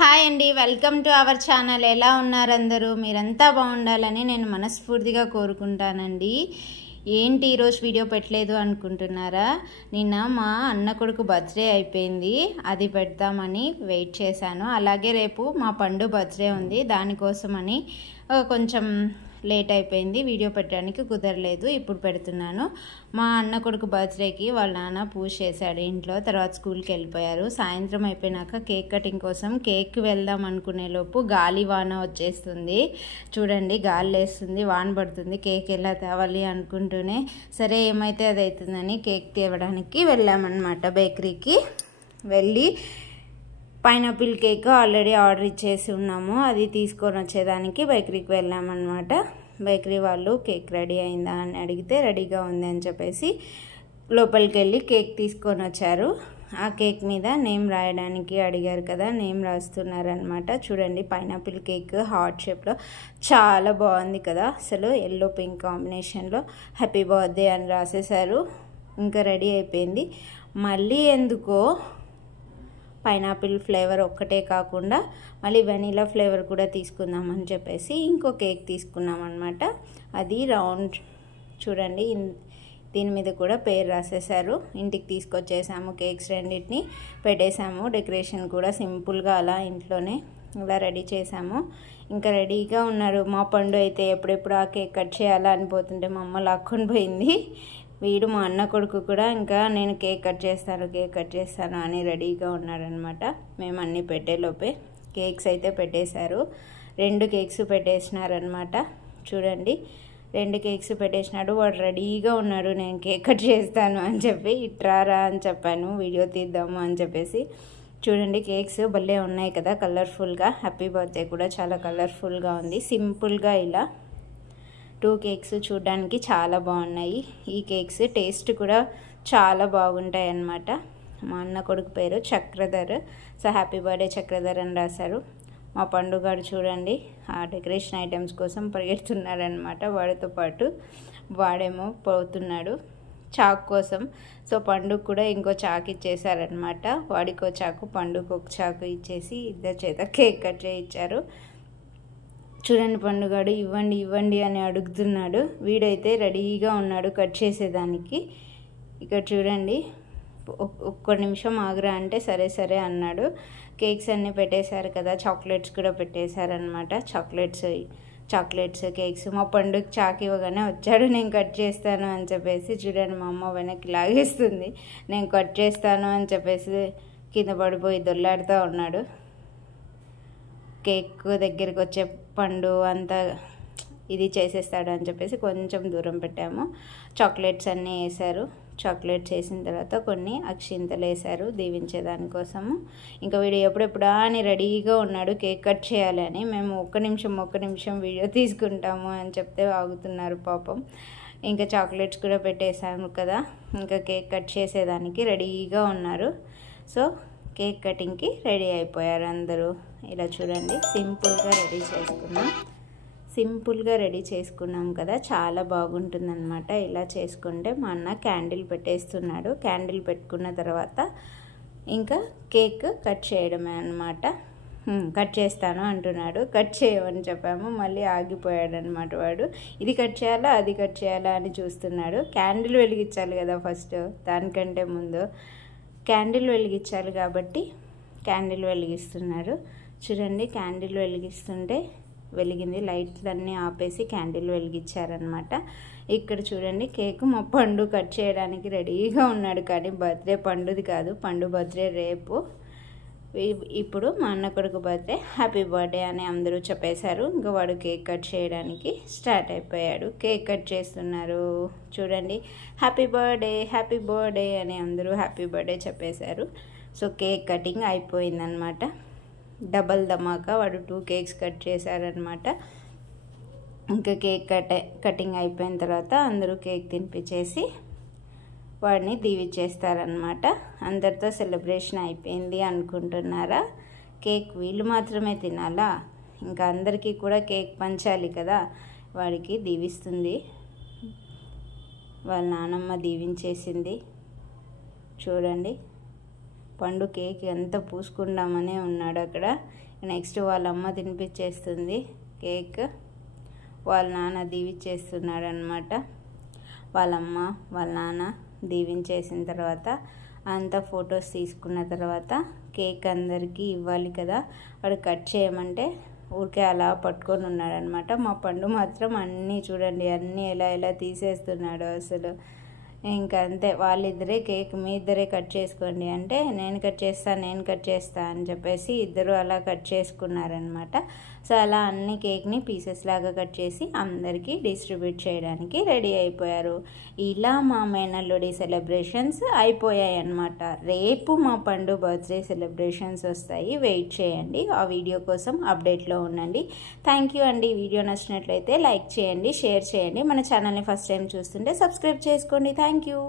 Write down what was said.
Hi అండి, welcome to our channel. ఎలా ఉన్నారు అందరూ? మీరంతా బాగుండాలని నేను మనస్ఫూర్తిగా కోరుకుంటానండి. ఏంటి ఈరోజు వీడియో పెట్టలేదు అనుకుంటున్నారా? నిన్న మా అన్న కొడుకు బర్త్డే అయిపోయింది, అది పెడతామని వెయిట్ చేశాను. అలాగే రేపు మా పండు బర్త్డే ఉంది, దానికోసమని కొంచెం లేట్ అయిపోయింది, వీడియో పెట్టడానికి కుదరలేదు. ఇప్పుడు పెడుతున్నాను. మా అన్న కొడుకు బర్త్డేకి వాళ్ళ నాన్న పూజ చేశాడు ఇంట్లో, తర్వాత స్కూల్కి వెళ్ళిపోయారు. సాయంత్రం అయిపోయినాక కేక్ కటింగ్ కోసం కేక్కి వెళ్దాం అనుకునే లోపు గాలి వాన వచ్చేస్తుంది. చూడండి, గాలి వేస్తుంది, వాన పడుతుంది. కేక్ ఎలా తేవాలి అనుకుంటూనే సరే ఏమైతే అది అవుతుందని కేక్ తేవడానికి వెళ్ళామన్నమాట. బేకరీకి వెళ్ళి పైనాపిల్ కేక్ ఆల్రెడీ ఆర్డర్ ఇచ్చేసి ఉన్నాము, అది తీసుకొని వచ్చేదానికి బేకరీకి వెళ్ళామన్నమాట. బేకరీ వాళ్ళు కేక్ రెడీ అయిందా అని అడిగితే రెడీగా ఉంది అని చెప్పేసి లోపలికి వెళ్ళి కేక్ తీసుకొని వచ్చారు. ఆ కేక్ మీద నేమ్ రాయడానికి అడిగారు కదా, నేమ్ రాస్తున్నారనమాట. చూడండి, పైనాపిల్ కేక్ హార్ట్ షేప్లో చాలా బాగుంది కదా, అసలు ఎల్లో పింక్ కాంబినేషన్లో హ్యాపీ బర్త్డే అని రాసేసారు. ఇంకా రెడీ అయిపోయింది. మళ్ళీ ఎందుకో పైనాపిల్ ఫ్లేవర్ ఒక్కటే కాకుండా మళ్ళీ వెనీలా ఫ్లేవర్ కూడా తీసుకుందామని చెప్పేసి ఇంకో కేక్ తీసుకున్నాం అనమాట. అది రౌండ్, చూడండి, దీని మీద కూడా పేరు రాసేసారు. ఇంటికి తీసుకొచ్చేసాము, కేక్స్ రెండింటిని పెట్టేసాము. డెకరేషన్ కూడా సింపుల్గా అలా ఇంట్లోనే ఇలా రెడీ చేసాము. ఇంకా రెడీగా ఉన్నారు. మా పండు అయితే ఎప్పుడెప్పుడు ఆ కేక్ కట్ చేయాలా అనిపోతుంటే మా అమ్మ లాక్కొని పోయింది. వీడు మా అన్న కొడుకు కూడా ఇంకా నేను కేక్ కట్ చేస్తాను అని రెడీగా ఉన్నాడనమాట. మేము అన్నీ పెట్టేలోపే కేక్స్ అయితే పెట్టేశారు. 2 కేక్స్ పెట్టేసినారనమాట. చూడండి, 2 కేక్స్ పెట్టేసినాడు. వాడు రెడీగా ఉన్నాడు, నేను కేక్ కట్ చేస్తాను అని చెప్పి. ఇట్రారా అని చెప్పాను, వీడియో తీద్దాము అని చెప్పేసి. చూడండి, కేక్స్ భలే ఉన్నాయి కదా కలర్ఫుల్గా. హ్యాపీ బర్త్డే కూడా చాలా కలర్ఫుల్గా ఉంది. సింపుల్గా ఇలా 2 కేక్స్ చూడడానికి చాలా బాగున్నాయి. ఈ కేక్స్ టేస్ట్ కూడా చాలా బాగుంటాయి అన్నమాట. మా అన్న కొడుకు పేరు Chakradhar, so happy birthday Chakradhar అని రాశారు. మా పండుగాడు చూడండి, ఆ డెకరేషన్ ఐటమ్స్ కోసం పరిగెడుతున్నాడు అనమాట. వాడితో పాటు వాడేమో పోతున్నాడు చాకు కోసం. సో పండుగ కూడా ఇంకో చాకు ఇచ్చేసారనమాట. వాడికో చాకు, పండుగ ఒక చాకు ఇచ్చేసి ఇద్దరి చేత కేక్ కట్ చేయించారు. చూడండి, పండుగాడు ఇవ్వండి అని అడుగుతున్నాడు. వీడైతే రెడీగా ఉన్నాడు కట్ చేసేదానికి. ఇక్కడ చూడండి, ఒక్క నిమిషం ఆగురా అంటే సరే అన్నాడు. కేక్స్ అన్నీ పెట్టేశారు కదా, చాక్లెట్స్ కూడా పెట్టేశారనమాట. Chocolates cakes. మా పండుగ చాకు ఇవ్వగానే వచ్చాడు, నేను కట్ చేస్తాను అని చెప్పేసి. చూడండి, మా అమ్మ వెనక్కి లాగేస్తుంది. నేను కట్ చేస్తాను అని చెప్పేసి కింద పడిపోయి దొల్లాడుతూ ఉన్నాడు. కేక్ దగ్గరికి వచ్చే పండు అంతా ఇది చేసేస్తాడు అని చెప్పేసి కొంచెం దూరం పెట్టాము. చాక్లెట్స్ అన్నీ వేశారు. చాక్లెట్స్ వేసిన తర్వాత కొన్ని అక్షింతలు వేశారు దీవించే దానికోసము. ఇంకా వీడు ఎప్పుడెప్పుడా అని రెడీగా ఉన్నాడు కేక్ కట్ చేయాలి అని. మేము ఒక్క నిమిషం వీడియో తీసుకుంటాము అని చెప్తే ఆగుతున్నారు పాపం. ఇంకా చాక్లెట్స్ కూడా పెట్టేశాము కదా, ఇంకా కేక్ కట్ చేసేదానికి రెడీగా ఉన్నారు. సో కేక్ కటింగ్కి రెడీ అయిపోయారు అందరూ. ఇలా చూడండి, సింపుల్గా రెడీ చేసుకున్నాం కదా, చాలా బాగుంటుందన్నమాట. ఇలా చేసుకుంటే మా అన్న క్యాండిల్ పెట్టేస్తున్నాడు. క్యాండిల్ పెట్టుకున్న తర్వాత ఇంకా కేక్ కట్ చేయడమే అన్నమాట. కట్ చేస్తాను అంటున్నాడు. కట్ చేయమని చెప్పాము, మళ్ళీ ఆగిపోయాడు అనమాట వాడు. ఇది కట్ చేయాలా అది కట్ చేయాలా అని చూస్తున్నాడు. క్యాండిల్ వెలిగించాలి కదా ఫస్ట్, దానికంటే ముందు క్యాండిల్ వెలిగించాలి కాబట్టి క్యాండిల్ వెలిగిస్తున్నారు. చూడండి, క్యాండిల్ వెలిగిస్తుంటే వెలిగింది. లైట్లన్నీ ఆపేసి క్యాండిల్ వెలిగించారనమాట. ఇక్కడ చూడండి, కేక్ మా పండు కట్ చేయడానికి రెడీగా ఉన్నాడు. కానీ బర్త్డే పండుది కాదు, పండు బర్త్డే రేపు. ఇప్పుడు మా అన్న కొడుకు బర్త్డే, హ్యాపీ బర్త్డే అని అందరూ చెప్పేశారు. ఇంకా వాడు కేక్ కట్ చేయడానికి స్టార్ట్ అయిపోయాడు. కేక్ కట్ చేస్తున్నారు. చూడండి, హ్యాపీ బర్త్డే అని అందరూ హ్యాపీ బర్త్డే చెప్పేశారు. సో కేక్ కటింగ్ అయిపోయిందనమాట. డబల్ ధమాకా, వాడు 2 కేక్స్ కట్ చేశారనమాట. ఇంకా కేక్ కటింగ్ అయిపోయిన తర్వాత అందరూ కేక్ తినిపించేసి వాడిని దీవిచ్చేస్తారనమాట. అందరితో సెలబ్రేషన్ అయిపోయింది అనుకుంటున్నారా? కేక్ వీళ్ళు మాత్రమే తినాలా? ఇంకా అందరికీ కూడా కేక్ పంచాలి కదా. వాడికి దీవిస్తుంది, వాళ్ళ నానమ్మ దీవించేసింది. చూడండి, పండు కేక్ అంతా పూసుకుందామనే ఉన్నాడు అక్కడ. నెక్స్ట్ వాళ్ళ అమ్మ తినిపించేస్తుంది కేక్, వాళ్ళ నాన్న దీవించేస్తున్నాడు అనమాట. వాళ్ళమ్మ వాళ్ళ నాన్న దీవించేసిన తర్వాత అంతా ఫొటోస్ తీసుకున్న తర్వాత కేక్ అందరికీ ఇవ్వాలి కదా, వాడు కట్ చేయమంటే ఊరికే అలా పట్టుకొని ఉన్నాడనమాట. మా పండు మాత్రం అన్నీ చూడండి, అన్నీ ఎలా తీసేస్తున్నాడు అసలు. ఇంకా అంతే, వాళ్ళిద్దరే కేక్ మీ ఇద్దరే కట్ చేసుకోండి అంటే నేను కట్ చేస్తా అని చెప్పేసి ఇద్దరు అలా కట్ చేసుకున్నారనమాట. సో అలా అన్ని కేక్ని పీసెస్ లాగా కట్ చేసి అందరికీ డిస్ట్రిబ్యూట్ చేయడానికి రెడీ అయిపోయారు. ఇలా మా మేనల్లుడి సెలబ్రేషన్స్ అయిపోయాయి అన్నమాట. రేపు మా పండు బర్త్డే సెలబ్రేషన్స్ వస్తాయి, వెయిట్ చేయండి. ఆ వీడియో కోసం అప్డేట్లో ఉండండి. థ్యాంక్ యూ అండి. వీడియో నచ్చినట్లయితే లైక్ చేయండి, షేర్ చేయండి. మన ఛానల్ని ఫస్ట్ టైం చూస్తుంటే సబ్స్క్రైబ్ చేసుకోండి. Thank you.